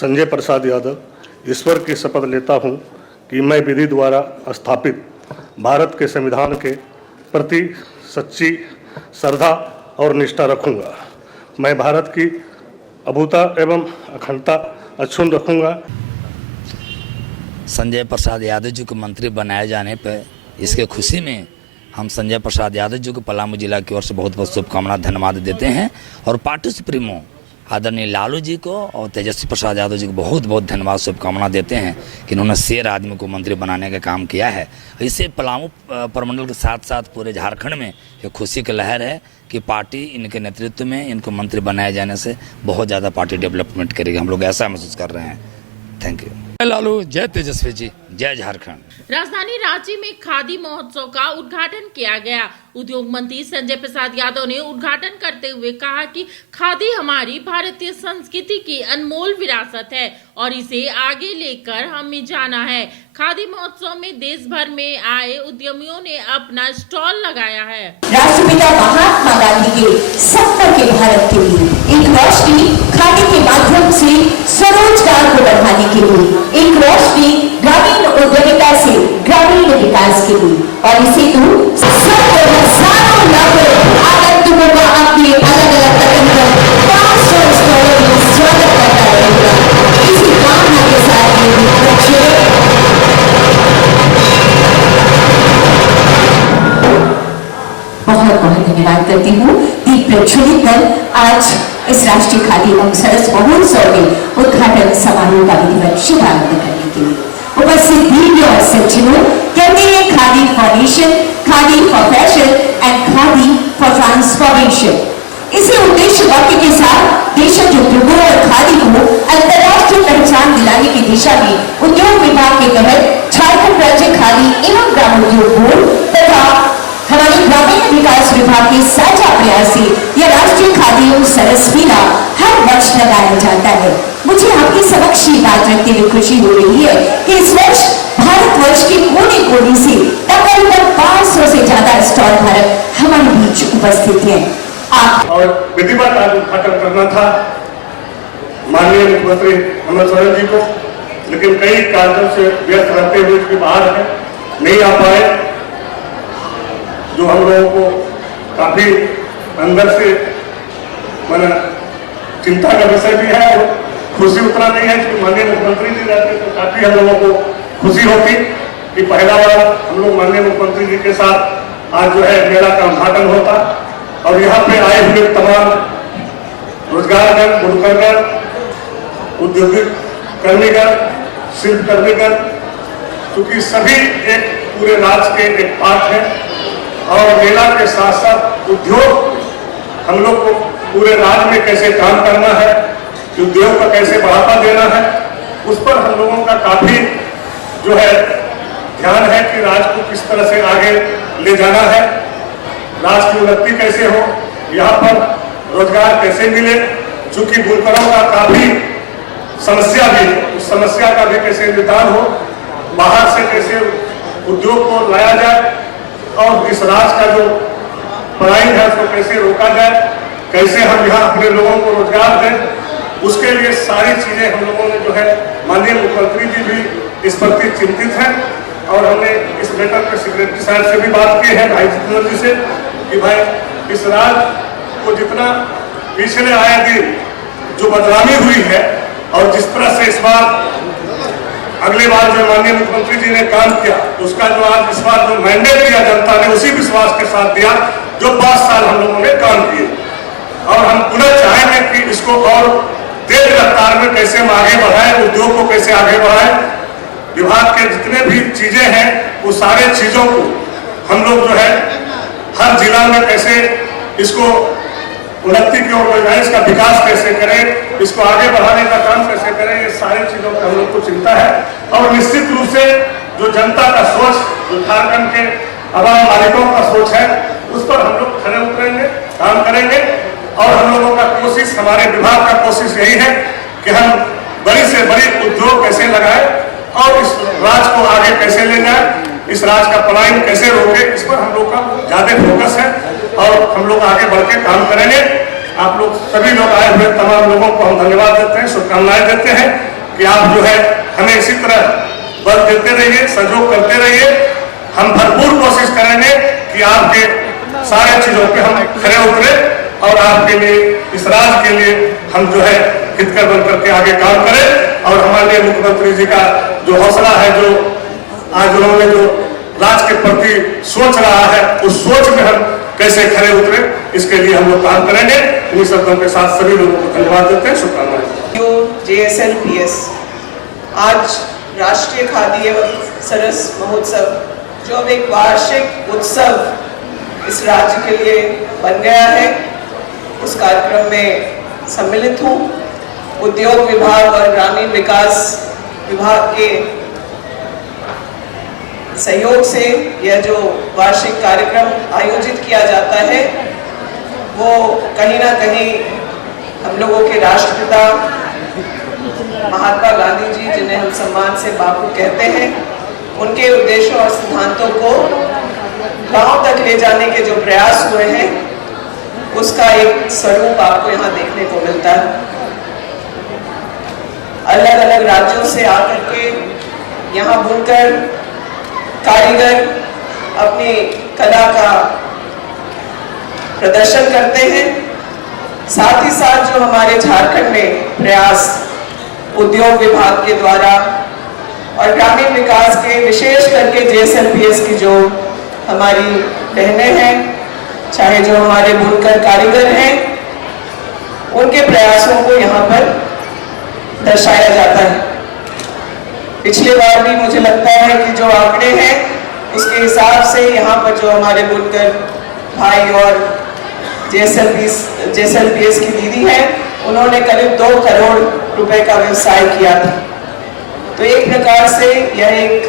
संजय प्रसाद यादव जी को मंत्री बनाए जाने पर इसके खुशी में हम संजय प्रसाद यादव जी को पलामू जिला की ओर से बहुत बहुत शुभकामनाएं धन्यवाद देते हैं और पार्टी सुप्रीमो आदरणीय लालू जी को और तेजस्वी प्रसाद यादव जी को बहुत बहुत धन्यवाद शुभकामनाएं देते हैं कि इन्होंने शेर आदमी को मंत्री बनाने का काम किया है। इससे पलामू प्रमंडल के साथ साथ पूरे झारखंड में एक खुशी की लहर है कि पार्टी इनके नेतृत्व में इनको मंत्री बनाए जाने से बहुत ज़्यादा पार्टी डेवलपमेंट करेगी। हम लोग ऐसा महसूस कर रहे हैं। Thank you. जय लालू, जय तेजस्वी जी, जय झारखंड। राजधानी रांची में खादी महोत्सव का उद्घाटन किया गया। उद्योग मंत्री संजय प्रसाद यादव ने उद्घाटन करते हुए कहा कि खादी हमारी भारतीय संस्कृति की अनमोल विरासत है और इसे आगे लेकर हमें जाना है। खादी महोत्सव में देश भर में आए उद्यमियों ने अपना स्टॉल लगाया है। राष्ट्रपिता महात्मा गांधी के सपनों के भारत के लिए एक रोशनी खादी के माध्यम से स्वरोजगार को बढ़ाने के लिए, एक रोशनी ग्रामीण उद्यमिता से ग्रामीण विकास के लिए और इसे हजारों लाखों आगंतुकों का अपने अलग अलग कदम पर 500 स्टॉलों में स्वागत करता रहेगा। इसी कामना के साथ बहुत बहुत धन्यवाद करती हूँ। दीप प्रज्वलित कर आज इस राष्ट्रीय खादी एवं सरस महोत्सव में उद्घाटन समारोह का विधिवत शुभारंभ करने के लिए उपस्थित दीदी और सज्जनों, कहते हैं khadi for nation, khadi for fashion and khadi for transformation. इसी उद्देश्य वाक्य के साथ देशज उद्योगों और खादी को अंतर्राष्ट्रीय पहचान दिलाने की दिशा में उद्योग विभाग के तहत झारखंड राज्य खादी एवं ग्रामोद्योग बोर्ड तथा हमारे ग्रामीण विकास विभाग के साझा प्रयास से यह राष्ट्रीय खादी एवं सरस मेला हर वर्ष लगाया जाता है। मुझे आपके समक्ष ये बात रखते हुए खुशी हो रही है कि इस वर्ष भारतवर्ष के कोने कोने से तकरीबन 500 से ज्यादा स्टॉल धारक हमारे बीच उपस्थित हैं। और विधिवत आज उद्घाटन करना था माननीय मुख्यमंत्री हेमंत सोरेन जी को, लेकिन कई कारणों से व्यस्त रहते हुए उसके बाहर है, नहीं आ पाए, जो हम लोगों को काफी अंदर से चिंता का विषय भी है और खुशी उतना नहीं है कि माननीय मुख्यमंत्री जी रहते तो काफी हम लोगों को खुशी होती कि पहला बार हम लोग माननीय मुख्यमंत्री जी के साथ आज जो है मेला का उद्घाटन होता और यहाँ पे आए हुए तमाम रोजगारगण, बुनकरगण, औद्योगिक कर्मीगण, शिल्प कर्मीगण, क्योंकि सभी एक पूरे राज्य के एक पार्ट है और मेला के साथ साथ उद्योग हम लोग को पूरे राज्य में कैसे काम करना है, उद्योग को कैसे बढ़ावा देना है, उस पर हम लोगों का काफी जो है ध्यान है कि राज्य को किस तरह से आगे ले जाना है, राज्य की उन्नति कैसे हो, यहाँ पर रोजगार कैसे मिले, चूंकि बुनकरों का काफी समस्या भी, उस समस्या का भी कैसे निदान हो, बाहर से कैसे उद्योग को लाया जाए और इस राज्य का जो पढ़ाई है उसको कैसे रोका जाए, कैसे हम यहाँ अपने लोगों को रोजगार दें, उसके लिए सारी चीजें हम लोगों ने जो है माननीय मुख्यमंत्री जी भी इस प्रति चिंतित हैं और हमने इस लेटर पे सेक्रेटरी साहब से भी बात की है, भाई जितेंद्र जी से, कि भाई इस राज्य को जितना पिछले आए दिन जो बदनामी हुई है और जिस तरह से इस बार अगले बार जो माननीय मुख्यमंत्री जी ने काम किया, उसका जो आज इस बार जो मैंडेट दिया जनता ने उसी विश्वास के साथ दिया जो 5 साल हम लोगों ने काम किए और हम पुनः चाहेंगे कि इसको और तेज रफ्तार में कैसे हम आगे बढ़ाएं, उद्योग को कैसे आगे बढ़ाएं, विभाग के जितने भी चीजें हैं वो सारे चीजों को हम लोग जो है हर जिला में कैसे इसको उन्नति की ओर ले जाए, इसका विकास कैसे करें, इसको आगे बढ़ाने का काम कैसे करें, ये सारी चीजों पर हम लोग को चिंता है और निश्चित रूप से जो जनता का सोच, जो झारखंड के आवाम मालिकों का सोच है, उस पर हम लोग खड़े उतरेंगे, काम करेंगे और हम लोगों का कोशिश, हमारे विभाग का कोशिश यही है कि हम बड़ी से बड़ी उद्योग कैसे लगाए और इस राज्य को आगे कैसे ले जाए, इस राज्य का पलायन कैसे रोके, इस पर हम लोग का ज्यादा फोकस है और हम लोग आगे बढ़ के काम करेंगे। आप लोग सभी लोग आए हुए तमाम लोगों को हम धन्यवाद देते हैं, शुभकामनाएं देते हैं। कि आप जो है हमें इसी तरह बल देते रहिए, सहयोग करते रहिए। हम भरपूर कोशिश करेंगे कि आपके सारे चीजों पे हम खरे उतरे और आपके लिए, इस राज्य के लिए हम जो है हितकर बन करके आगे काम करें। और हमारे मुख्यमंत्री जी का जो हौसला है, जो आज उन्होंने जो राज्य के प्रति सोच रहा है, उस सोच में हम कैसे खरे उतरे, इसके लिए हम लोग काम करेंगे। इन्हीं शब्दों के साथ सभी लोगों को धन्यवाद देते हैं, शुभकामनाएं। JSLPS आज राष्ट्रीय खादी एवं सरस महोत्सव, जो अब एक वार्षिक उत्सव इस राज्य के लिए बन गया है, उस कार्यक्रम में सम्मिलित हूँ। उद्योग विभाग और ग्रामीण विकास विभाग के सहयोग से यह जो वार्षिक कार्यक्रम आयोजित किया जाता है, वो कहीं ना कहीं हम लोगों के राष्ट्रपिता महात्मा गांधी जी, जिन्हें हम सम्मान से बापू कहते हैं, उनके उद्देश्यों और सिद्धांतों को गांव तक ले जाने के जो प्रयास हुए हैं, उसका एक स्वरूप आपको यहाँ देखने को मिलता है। अलग अलग राज्यों से आकर के यहाँ बुनकर कारीगर अपनी कला का प्रदर्शन करते हैं। साथ ही साथ जो हमारे झारखंड में प्रयास उद्योग विभाग के द्वारा और ग्रामीण विकास के, विशेष करके JSLPS की जो हमारी बहनें हैं, चाहे जो हमारे बुनकर कारीगर हैं, उनके प्रयासों को यहाँ पर दर्शाया जाता है। पिछले बार भी मुझे लगता है कि जो आंकड़े हैं, उसके हिसाब से यहाँ पर जो हमारे बुनकर भाई और JSLPS की दीदी हैं, उन्होंने करीब 2 करोड़ रुपए का व्यवसाय किया था। तो एक प्रकार से यह एक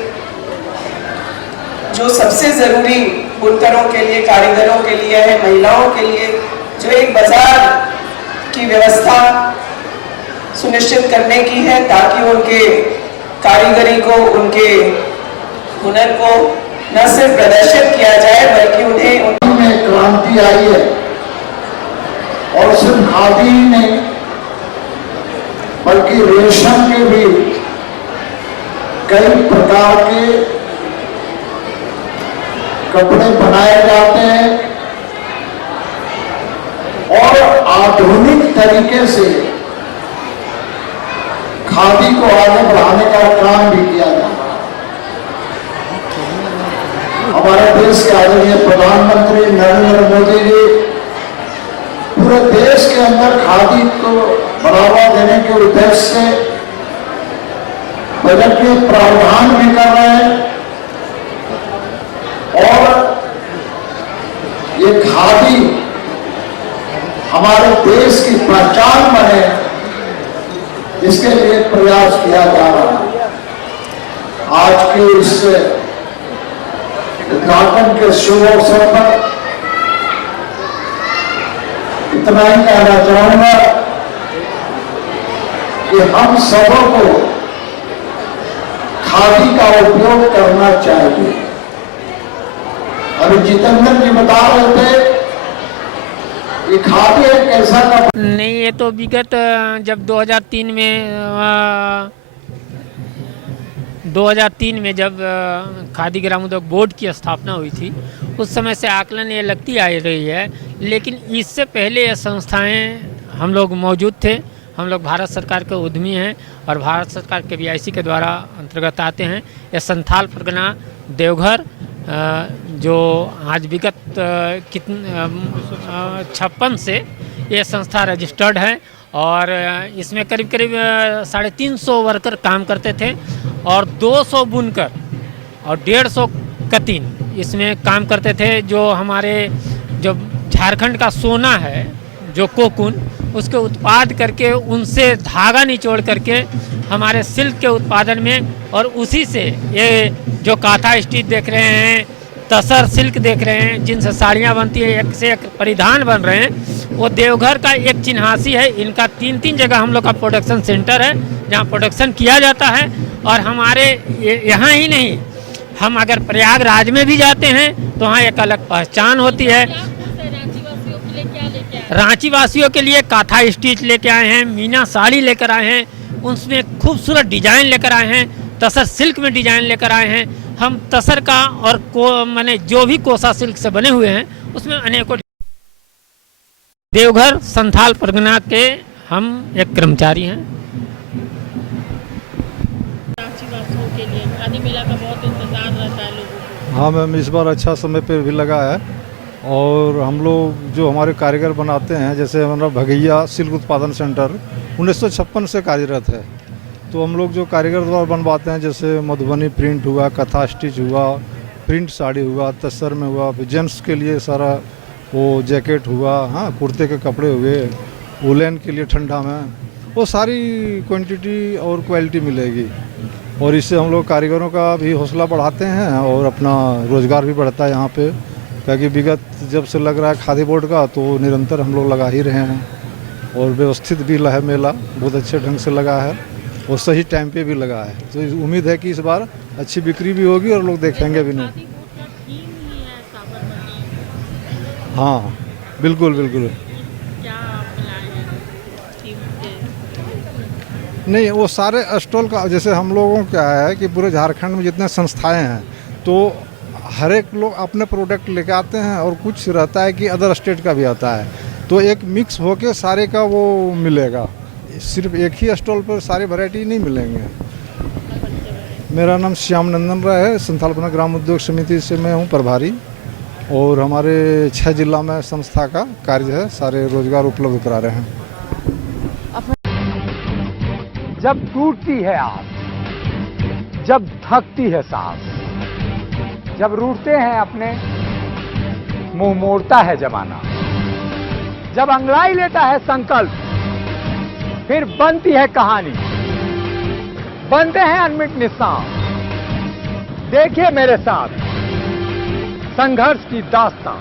जो सबसे जरूरी बुनकरों के लिए, कारीगरों के लिए है, महिलाओं के लिए, जो एक बाजार की व्यवस्था सुनिश्चित करने की है, ताकि उनके कारीगरी को, उनके हुनर को न सिर्फ प्रदर्शित किया जाए, बल्कि उन्हें में क्रांति आई है। और सिर्फ खादी नहीं, बल्कि रेशम के भी कई प्रकार के कपड़े बनाए जाते हैं और आधुनिक तरीके से खादी को आगे बढ़ाने का काम भी किया जाता है। हमारे देश के आदरणीय प्रधानमंत्री नरेंद्र मोदी जी पूरे देश के अंदर खादी को बढ़ावा देने के उद्देश्य से बजट में प्रावधान भी कर रहे हैं और ये खादी हमारे देश की पहचान बने, इसके लिए प्रयास किया जा रहा है। आज के इस उद्घाटन के शुभ अवसर पर इतना ही कहना चाहूंगा कि हम सबों को खादी का उपयोग करना चाहिए। अभी जितेंद्र जी बता रहे थे कि खादी एक ऐसा कपड़ा नहीं, ये तो विगत जब 2003 में जब खादी ग्रामोद्योग बोर्ड की स्थापना हुई थी, उस समय से आकलन ये लगती आ रही है। लेकिन इससे पहले ये संस्थाएं हम लोग मौजूद थे। हम लोग भारत सरकार के उद्यमी हैं और भारत सरकार के BIC के द्वारा अंतर्गत आते हैं। ये संथाल परगना देवघर जो आज विगत 56 से ये संस्था रजिस्टर्ड है और इसमें करीब 350 वर्कर काम करते थे और 200 बुनकर और 150 कतीन इसमें काम करते थे। जो हमारे जो झारखंड का सोना है, जो कोकून, उसके उत्पाद करके उनसे धागा निचोड़ करके हमारे सिल्क के उत्पादन में, और उसी से ये जो काथा स्टिच देख रहे हैं, तसर सिल्क देख रहे हैं, जिनसे साड़ियाँ बनती है, एक से एक परिधान बन रहे हैं, वो देवघर का एक चिन्हासी है। इनका 3 जगह हम लोग का प्रोडक्शन सेंटर है जहाँ प्रोडक्शन किया जाता है। और हमारे यहाँ ही नहीं, हम अगर प्रयागराज में भी जाते हैं तो वहाँ एक अलग पहचान होती है। रांची वासियों के लिए काथा स्टिच लेके आए हैं, मीना साड़ी लेकर आए हैं, उसमें खूबसूरत डिजाइन लेकर आए हैं। तसर सिल्क में डिजाइन लेकर आए हैं हम। तसर का और माने जो भी कोसा सिल्क से बने हुए हैं उसमें अनेकों। देवघर संथाल परगना के हम एक कर्मचारी हैं। रांचीवासियों के लिए खादी मेला का बहुत इंतजार रहता है लोगों को। हाँ मैम, इस बार अच्छा समय पे भी लगा है और हम लोग जो हमारे कारीगर बनाते हैं, जैसे हमारा भगैया सिल्क उत्पादन सेंटर 1956 से कार्यरत है। तो हम लोग जो कारीगर द्वारा बनवाते हैं, जैसे मधुबनी प्रिंट हुआ, कथा स्टिच हुआ, प्रिंट साड़ी हुआ, तसर में हुआ, जेंट्स के लिए सारा वो जैकेट हुआ, हाँ कुर्ते के कपड़े हुए, वुलन के लिए ठंडा में, वो सारी क्वांटिटी और क्वालिटी मिलेगी। और इससे हम लोग कारीगरों का भी हौसला बढ़ाते हैं और अपना रोज़गार भी बढ़ता है यहाँ पे। क्योंकि विगत जब से लग रहा है खादी बोर्ड का, तो निरंतर हम लोग लगा ही रहे हैं और व्यवस्थित भी है मेला, बहुत अच्छे ढंग से लगा है और सही टाइम पे भी लगा है। तो उम्मीद है कि इस बार अच्छी बिक्री भी होगी और लोग देखेंगे भी नहीं। हाँ बिल्कुल बिल्कुल। नहीं, वो सारे स्टॉल का, जैसे हम लोगों क्या है कि पूरे झारखंड में जितने संस्थाएं हैं, तो हर एक लोग अपने प्रोडक्ट लेके आते हैं और कुछ रहता है कि अदर स्टेट का भी आता है, तो एक मिक्स होके सारे का वो मिलेगा। सिर्फ एक ही स्टॉल पर सारे वैरायटी नहीं मिलेंगे। मेरा नाम श्याम नंदन राय है, संथाल परगना ग्राम उद्योग समिति से मैं हूँ प्रभारी और हमारे 6 जिला में संस्था का कार्य है, सारे रोजगार उपलब्ध करा रहे हैं। जब टूटती है आस, जब थकती है सांस, जब रूठते हैं अपने, मुंह मोड़ता है जमाना, जब अंगड़ाई लेता है संकल्प, फिर बनती है कहानी, बनते हैं अनमिट निशान। देखिए मेरे साथ संघर्ष की दास्तां।